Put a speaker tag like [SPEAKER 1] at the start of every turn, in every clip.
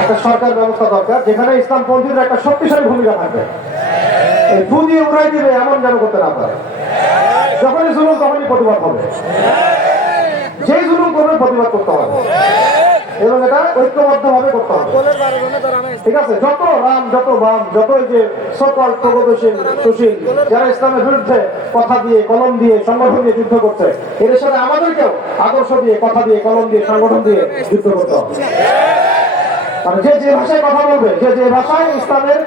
[SPEAKER 1] একটা সরকার ব্যবস্থা দরকার, যেখানে ইসলামপন্থীদের একটা শক্তিশালী ভূমিকা থাকবে। ফু উড়াই দিবে এমন যেন করতে না পারে। যখনই জুলুম, তখনই প্রতিবাদ হবে। যেই জুলুম করবে প্রতিবাদ করতে হবে। এবং এটা ঐক্যবদ্ধ ভাবে করতে হবে। ঠিক আছে? যত রাম, যত বাম, যত যে সকল প্রগতিশীল, সুশীল, যারা ইসলামের বিরুদ্ধে কথা দিয়ে, কলম দিয়ে, সংগঠন দিয়ে যুদ্ধ করছে, এদের সাথে আমাদেরকেও আদর্শ দিয়ে, কথা দিয়ে, কলম দিয়ে, সংগঠন দিয়ে যুদ্ধ করতে হবে। মানে যে যে ভাষায় কথা বলবে, যে যে ভাষায় ইসলামের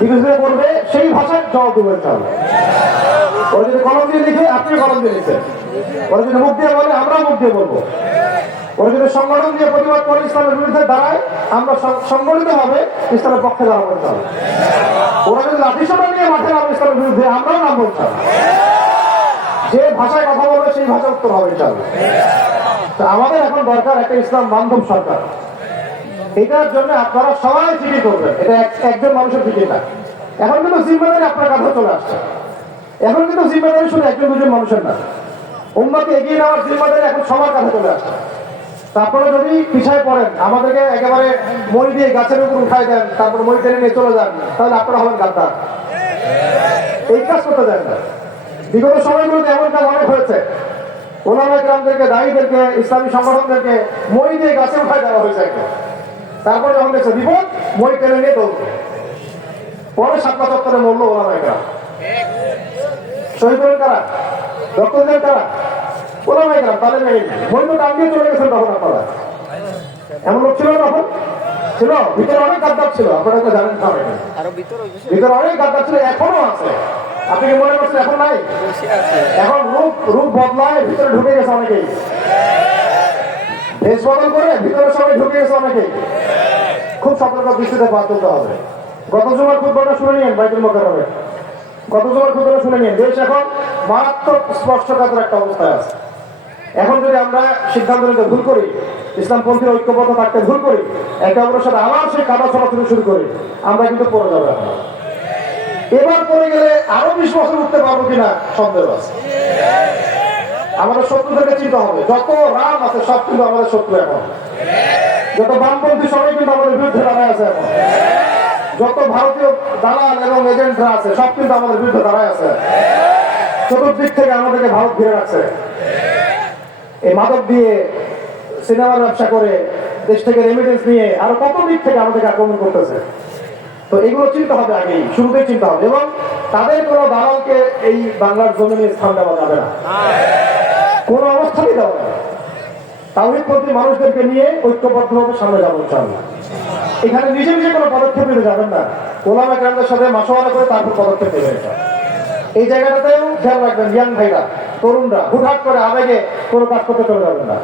[SPEAKER 1] বিরুদ্ধে করবে, সেই ভাষায় জবাব দেবে হবে ওরা যদি কলম দিয়ে লিখে, আপনি কলম দিয়ে লিখছেন ওরা যদি মুখ দিয়ে বলে আমরা মুখ দিয়ে বলব। ওরা যদি সংগঠন দিয়ে প্রতিবাদ করে ইসলামের বিরুদ্ধে দাঁড়ায়, আমরা সংগঠিত ভাবে ইসলামের পক্ষে দাঁড়া বলতে হবে ওরা যদি লাঠিসোটা নিয়ে মাঠে নামে ইসলামের বিরুদ্ধে, আমরাও নাম বলতে যে ভাষায় কথা বলবে, সেই ভাষা উত্তর হবে ইনশাআল্লাহ আমাদের এখন দরকার একটা ইসলাম বান্ধব সরকার। এটার জন্য আপনারা সবাই চিঠি করবেন। এটা একজন মানুষের চিঠি না। এখন কিন্তু জিম্মেদারি আপনার কাছে চলে আসছে। এখন কিন্তু জিম্মেদারি শুধু একজন দুজন মানুষের না। উন্নতি এগিয়ে নেওয়ার জিম্মেদারি এখন সবার কাছে চলে আসছে। তারপরে যদি পিছায় পড়েন, আমাদেরকে একেবারে মই দিয়ে গাছের উপর উঠাই দেন, তারপর মই টেনে নিয়ে চলে যান, তাহলে আপনারা হবেন গাদ্দার। এই কাজ করতে দেন না। বিগত সময়গুলোতে এমন কাজ অনেক হয়েছে। ওলামা গ্রামদেরকে দায়ীদেরকে, ইসলামী সংগঠনদেরকে মই দিয়ে গাছে উঠাই দেওয়া হয়েছে তারপরে যখন দেখছে বিপদ মই টেনে নিয়ে দৌড় পরে সাতটা চত্বরে মরলো শহীদ কারা? রক্ত কারা? গ্রাম তাহলে নেই তো টান দিয়ে চলে গেছেন তখন আপনারা। এমন লোক ছিল না তখন? ছিল? ভিতরে অনেক গাদ্দার ছিল আপনারা তো জানেন না
[SPEAKER 2] ভিতরে
[SPEAKER 1] অনেক গাদ্দার ছিল এখনও আছে। আপনি কি মনে করছেন এখন নাই? এখন রূপ রূপ বদলায় ভিতরে ঢুকে গেছে অনেকেই। দেশ বদল করে, ভিতরে সবাই ঢুকে গেছে অনেকেই। খুব সতর্ক দৃষ্টিতে বাদ তুলতে হবে। গত জমার খুদ্টা শুনে নিয়েন, বাইতুল মোকারমে গত জমার খুদ্টা শুনে নিয়েন। দেশ এখন মারাত্মক স্পষ্টকাতের একটা অবস্থায় আছে। এখন যদি আমরা সিদ্ধান্ত নিতে ভুল করি ইসলামপন্থীর ঐক্যবদ্ধ থাকতে ভুল করি, একে অপরের সাথে আবার সেই কাদা চলাচল শুরু করি, আমরা কিন্তু পড়ে যাব এখন। এবার পরে গেলে আরও বিশ বছর উঠতে পারব কিনা সন্দেহ আছে। আমাদের শত্রুদেরকে চিন্তা হবে। যত রাম আছে, সব কিন্তু আমাদের শত্রু এখন। যত বামপন্থী সবাই কিন্তু আমাদের বিরুদ্ধে দাঁড়ায় আছে এখন। যত ভারতীয় দালাল এবং এজেন্টরা আছে, সব কিন্তু আমাদের বিরুদ্ধে দাঁড়ায় আছে। চতুর্দিক থেকে আমাদেরকে ভারত ঘিরে রাখছে। এই মাদক দিয়ে সিনেমার ব্যবসা করে দেশ থেকে রেমিটেন্স নিয়ে আরও কত দিক থেকে আমাদেরকে আক্রমণ করতেছে। তো এগুলো চিন্তা হবে আগেই, শুরুতেই চিন্তা হবে। এবং তাদের কোনো দালালকে এই বাংলার জমিনে স্থান দেওয়া যাবে না কোনো অবস্থাতেই দেওয়া যাবে না প্রতি মানুষদেরকে নিয়ে ঐক্যবদ্ধভাবে সামনে যাব, ইনশাআল্লাহ। এখানে নিজে নিজে কোনো পদক্ষেপ নিতে যাবেন না। ওলামা গ্রামদের সাথে মাসোয়ারা করে তারপর পদক্ষেপ নেবেন। এই জায়গাটাতেও খেয়াল রাখবেন, ইয়াং ভাইরা, তরুণরা, হুটহাট করে আবেগে কোনো কাজ করতে চলে যাবেন না।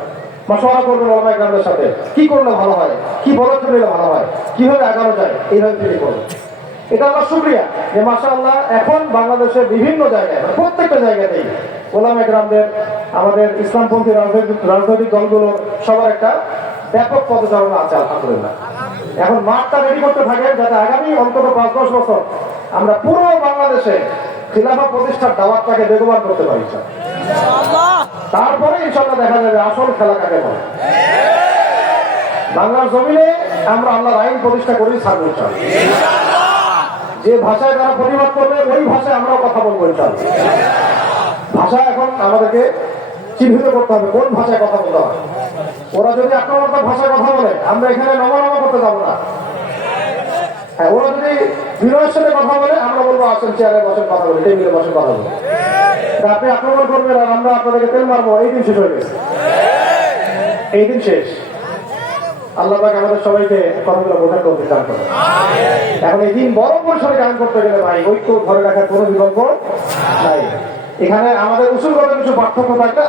[SPEAKER 1] মাসোয়ারা করবেন ওলামা গ্রামদের সাথে। কি করলে ভালো হয়? কি পদক্ষেপ নিলে ভালো হয়? কীভাবে আগানো যায়? এইভাবে তিনি করবেন এটা আমার শুক্রিয়া যে মাশাআল্লাহ এখন বাংলাদেশের বিভিন্ন জায়গায়, প্রত্যেকটা জায়গাতেই ওলামা গ্রামদের আমাদের ইসলামপন্থী রাজনৈতিক রাজনৈতিক দলগুলোর সবার একটা ব্যাপক পদচারণা আছে, আলহামদুলিল্লাহ এখন মাঠটা রেডি করতে থাকেন যাতে আগামী অন্তত পাঁচ দশ বছর আমরা পুরো বাংলাদেশে খিলাফা প্রতিষ্ঠার দাওয়াতটাকে বেগবান করতে পারি। তারপরে ইনশাল্লাহ দেখা যাবে আসল খেলা কাকে বলে বাংলার জমিনে আমরা আল্লাহর আইন প্রতিষ্ঠা করেই ছাড়বো। যে ভাষায় তারা প্রতিবাদ করবে, ওই ভাষায় আমরাও কথা বলব ভাষা এখন আমাদেরকে চিহ্নিত করতে হবে? কোন ভাষায় কথা বলতে হবে? ওরা যদি আক্রমণাত্মক ভাষায় কথা বলে আমরা এখানে নমনমা করতে যাব না। হ্যাঁ ওরা যদি বিনয়ের সাথে কথা বলে আমরা বলব আসেন চেয়ারে বসেন কথা বলি টেবিলে বসেন কথা বলি। আপনি আক্রমণ করবেন আর আমরা আপনাদেরকে তেল মারবো এই দিন শেষ হয়ে গেছে। এই দিন শেষ। আল্লাহ পাক আমাদের সবাইকে কথাগুলো বোঝার করতে চান করে এখন এই দিন বড় পরিসরে গান করতে গেলে ভাই ঐক্য ঘরে রাখার কোনো বিকল্প নাই। এখানে আমাদের উসুলগত কিছু পার্থক্য থাকবে